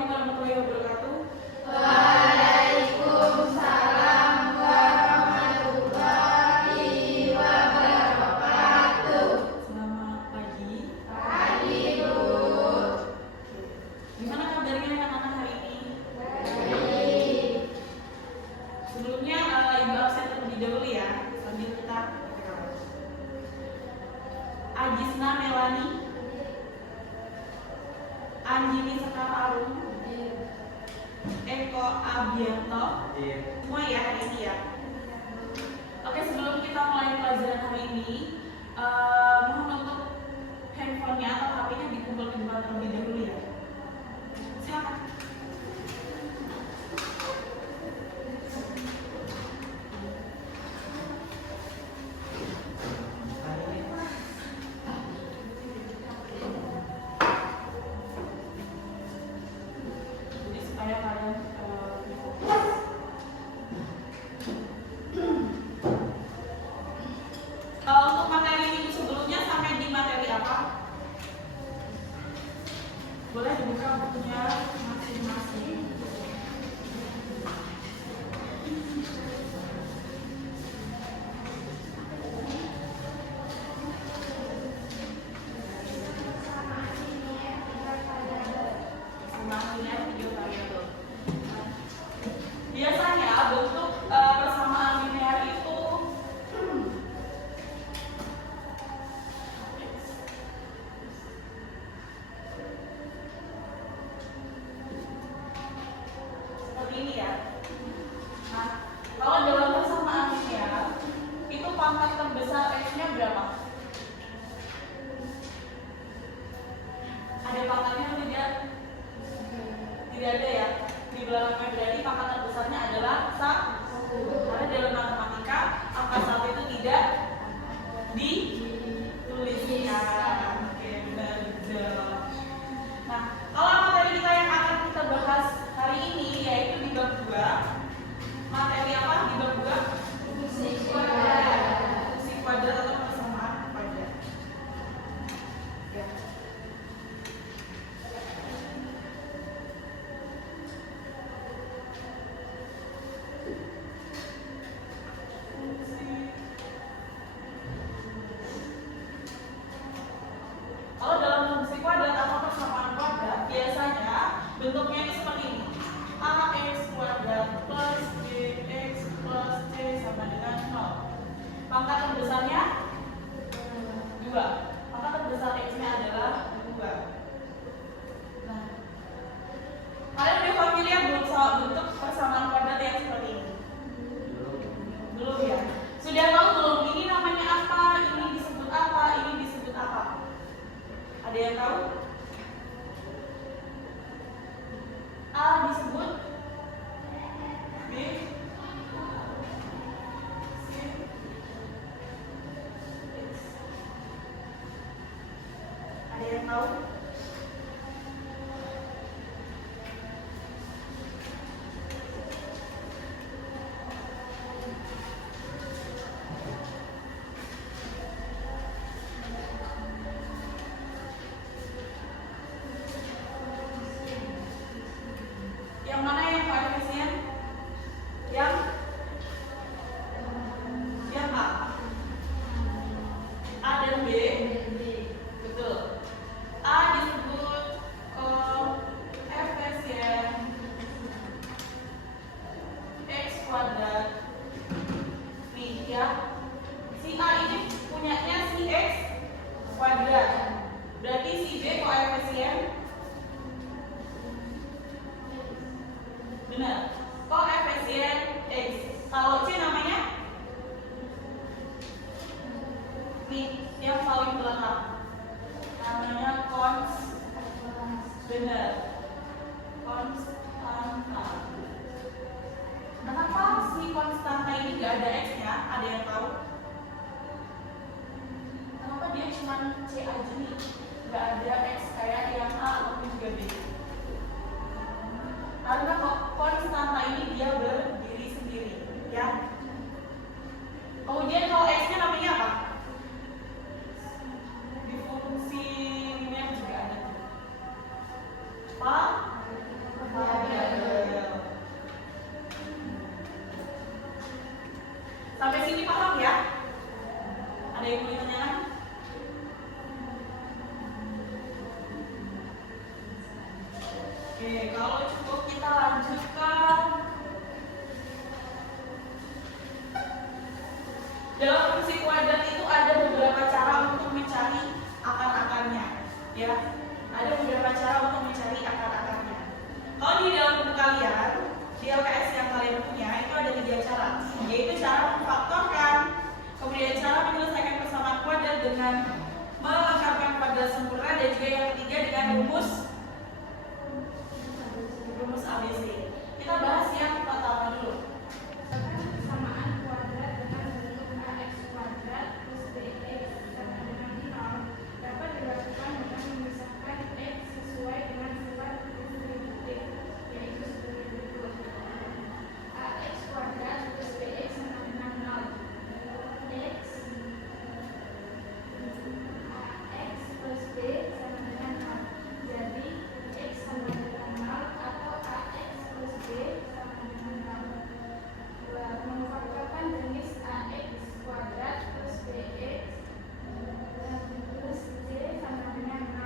Assalamualaikum warahmatullahi wabarakatuh. Waalaikumsalam warahmatullahi wabarakatuh. Selamat pagi. Pagi, Bu. Gimana kabarnya anak-anak hari ini? Baik. Sebelumnya Ibu absen terlebih dahulu ya, sambil kita berkenalan. Ajisna Melani, Anjini Sekar Arum, Eko Abianto, semua ya hari ini ya. Oke, sebelum kita mulai pelajaran hari ini, mohon untuk handphonenya atau HP-nya dikumpul di depan terlebih dahulu ya. Silakan. Jadi supaya kalian fokus. Untuk materi minggu sebelumnya sampai di materi apa? Boleh dibuka bukunya masing-masing. Masing-masingnya video variabel. Biasanya bentuk persamaan linear itu seperti ini ya. Nah, kalau dalam persamaan linear itu pangkat terbesar x-nya berapa? Ada pangkatnya atau tidak? Tidak ada ya. Di belakangnya berarti pangkat terbesarnya adalah 1. Karena dalam matematika angka 1 itu tidak dituliskan. Oke, benar. Nah, kalau materi kita yang akan kita bahas hari ini yaitu di bab 2. Materi apa di bab 2? Fungsi kuadrat. Fungsi kuadrat atau persamaan kuadrat. Ya. Kalau dalam fungsi kuadrat atau persamaan kuadrat biasanya bentuknya ini seperti ini. Ax kuadrat plus bx plus c sama dengan 0. Pangkat terbesarnya 2. Pangkat terbesar x-nya adalah 2. Nah, kalian udah familiar belum sama bentuk persamaan kuadrat yang seperti ini? Belum ya? Sudah tahu belum ini namanya apa, ini disebut apa, ini disebut apa? Ada yang tahu? A disebut B, C, X. Ada yang tahu? Yang mana yang koefisien? Yang A. A dan B. Betul. A disebut koefisien x kuadrat. Nih ya. Si A ini punyanya si x kuadrat. Berarti si B koefisien. Benar. Koefisien x. Kalau C namanya? Nih, yang paling belakang. Namanya benar. Konstanta. Kenapa si konstanta ini nggak ada x-nya? Ada yang tahu? Kenapa dia cuma C aja nih? Nggak ada x kayak yang A ataupun juga B? Karena konstanta ini dia berdiri sendiri, ya. Kemudian kalau x-nya namanya apa? Di fungsi linear juga ada tuh. Sampai sini paham ya? Ada yang mau ditanyakan? Oke, kalau cukup kita lanjutkan. Dalam fungsi kuadrat itu ada beberapa cara untuk mencari akar-akarnya, ya. Ada beberapa cara untuk mencari akar-akarnya. Kalau di dalam buku kalian, di LKS yang kalian punya itu ada 3 cara, yaitu cara memfaktorkan, kemudian cara menyelesaikan persamaan kuadrat dengan melengkapkan kuadrat sempurna, dan juga yang ketiga dengan rumus ABC. Kita bahas yang pertama dulu. Persamaan kuadrat dengan bentuk ax kuadrat plus bx sama dengan 0 dapat dilakukan dengan memisahkan x sesuai dengan sifat distributif, yaitu sebagai berikut. Ax kuadrat plus bx sama dengan 0. Ax plus b sama dengan 0. Jadi x sama dengan 0 atau ax plus b sama dengan 0. Memfaktorkan jenis ax kuadrat plus bx plus c sama dengan 0.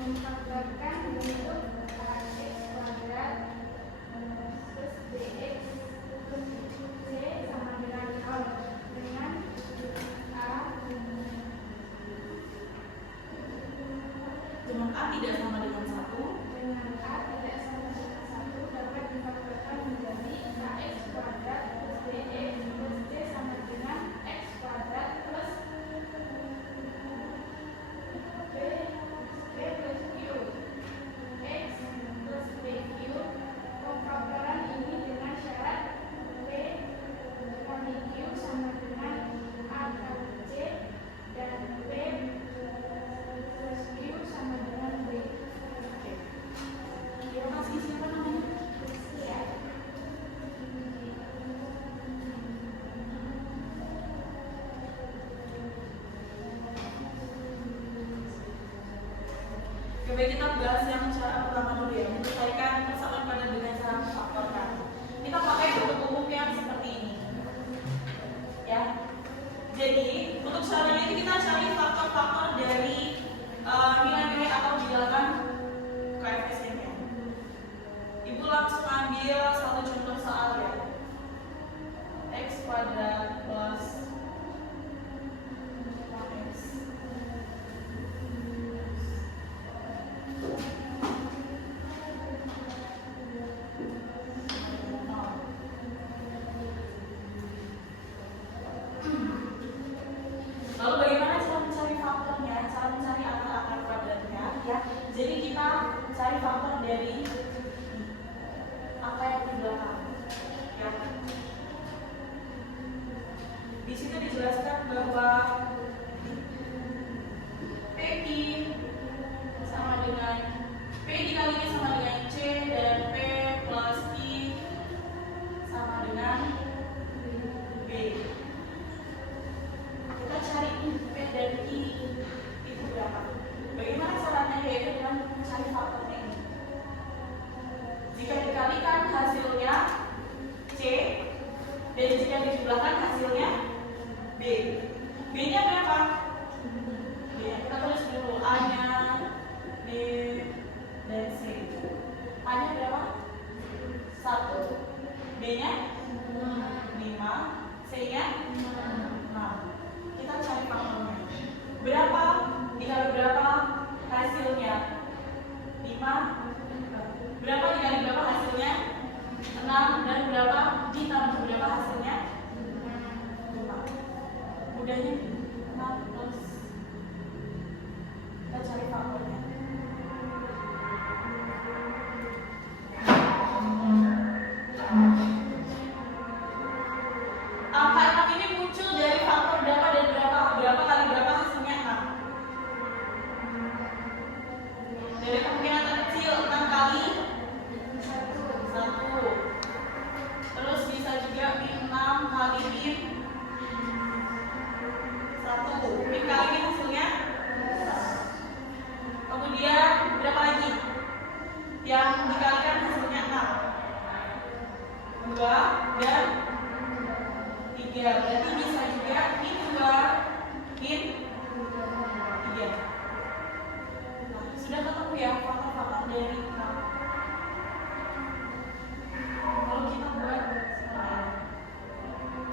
Memfaktorkan bentuk ax kuadrat plus bx plus c sama dengan 0 dengan A tidak sama dengan 1. dengan a tidak sama dengan 1 dapat difaktorkan menjadi ax kuadrat plus bx plus c sama dengan x kuadrat plus b plus q. X plus bq. Pemfaktoran ini dengan syarat p kali q sama dengan a kali c dan p plus q sama dengan b. Oke. Terima kasih. Siapa namanya? Ya. Coba kita bahas yang cara pertama dulu ya, menyelesaikan persamaan kuadrat dengan cara memfaktorkan. Kita pakai bentuk umum yang seperti ini, ya. Jadi untuk caranya itu kita cari faktor-faktor dari nilai-nilai atau bilangan koefisiennya. Ibu langsung ambil satu contoh soal ya. X kuadrat plus 4x. Lalu bagaimana cara mencari faktornya? Cara mencari akar-akar kuadratnya, ya. Jadi kita cari faktor dari angka yang di belakang, ya. Di situ dijelaskan bahwa PI sama dengan P dikalinya sama dengan C dan P plus I sama dengan B. Kita cari P dan I itu berapa? Bagaimana caranya? Yaitu dengan mencari faktornya ini. Jika dikalikan hasilnya C dan jika dijumlahkan hasilnya B. B-nya berapa? B-nya kita tulis dulu A-nya, B dan C. A-nya berapa? 1. B-nya 5. C-nya 6. Kita cari faktornya. Berapa dikali berapa hasilnya? 5. Berapa dikali berapa hasilnya? 6. Dan berapa ditambah berapa hasilnya? 5. Mudahnya 6 plus. Kita cari faktornya. Angka 6 ini muncul dari faktor berapa dan berapa? Berapa kali berapa hasilnya 6? Dari kemungkinan terkecil 6 kali 1. Terus bisa juga min 6 kali min 1. Min kali min hasilnya. Kemudian berapa lagi? Yang dikalikan hasilnya 6. 2 dan 3. 3. Berarti bisa juga min 2, min 3. Nah, sudah ketemu ya faktor-faktor dari K. Kalau kita buat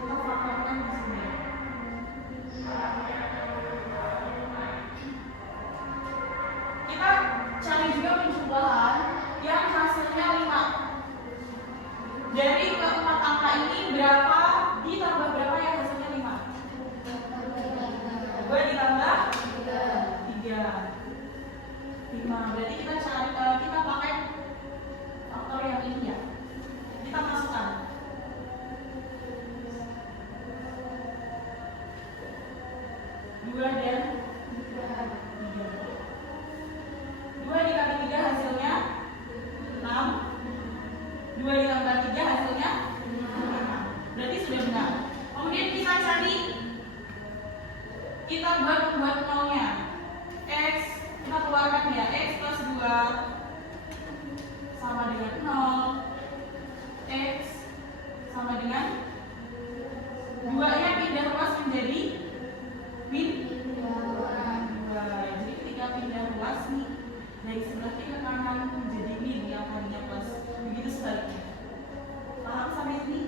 kita faktorkan di sini. Kita cari juga penjumlahan yang hasilnya 5. Dari keempat angka ini berapa ditambah berapa yang hasilnya 5? 2 ditambah 3. 5. Berarti kita cari kita pakai faktor yang ini ya. Kita masukkan. 2 dan 3. 2 dikali 3 hasilnya 6. 2 ditambah 3 hasilnya 5. Berarti sudah benar. Kemudian kita cari, kita buat nolnya. X, kita keluarkan ya. X plus 2 sama dengan 0. X sama dengan 2 nya pindah ruas menjadi min 2. Jadi ketika pindah ruas nih, dari sebelah kiri ke kanan menjadi min yang tadinya plus. Begitu sebaliknya. Paham sampai sini?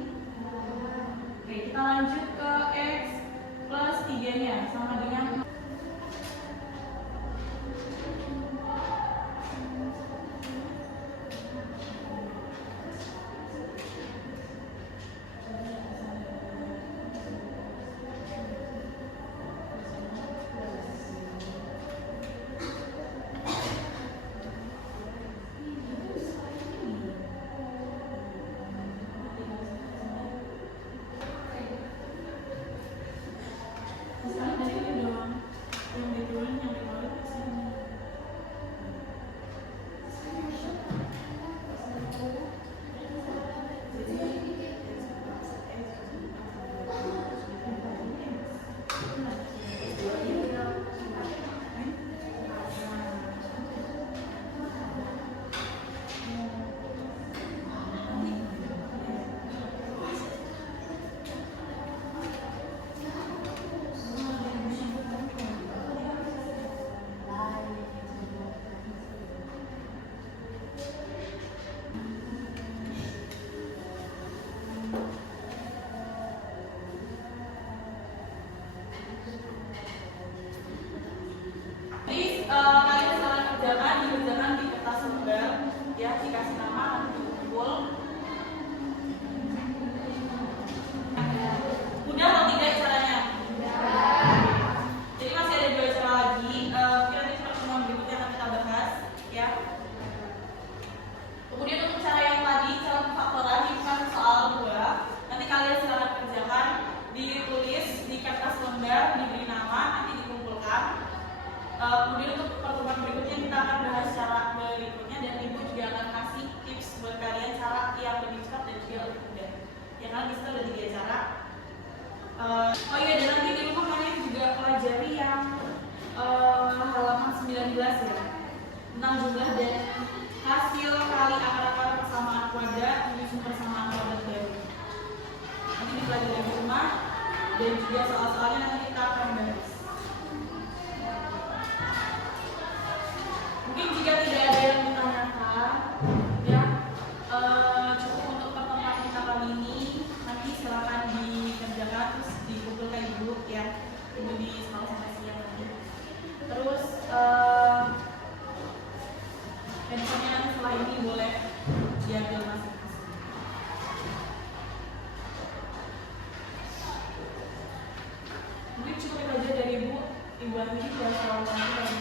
Oke, kita lanjut ke X plus 3 nya sama dengan dikerjakan di kertas lembar ya, dikasih nama nanti dikumpul. Udah atau tidak caranya? Jadi masih ada 2 cara lagi. Mungkin nanti pertemuan berikutnya akan kita bahas ya. Kemudian untuk cara yang tadi, cara pemfaktoran ini kan soal 2. Nanti kalian silakan kerjakan, ditulis di kertas lembar, diberi nama, nanti dikumpulkan. Kemudian untuk pertemuan berikutnya kita akan bahas cara berikutnya, dan ibu juga akan kasih tips buat kalian cara yang lebih cepat dan juga lebih mudah. Ya kan, di situ ada 3 cara. Oh iya, dan nanti di rumah kalian juga pelajari yang halaman 19 ya, tentang jumlah dan hasil kali akar-akar persamaan kuadrat menyusun persamaan kuadrat baru. Nanti dipelajari di rumah, dan juga soal-soalnya nanti kita akan bahas. Mungkin jika tidak ada yang ditanyakan ya, cukup untuk pertemuan kita kali ini. Nanti silakan dikerjakan, terus dikumpulkan ibu ya, ibu di sekolah sampai siang nanti. Terus handphonenya nanti setelah ini boleh diambil masing-masing. Mungkin cukup itu aja dari ibu Andi dan kawan-kawan.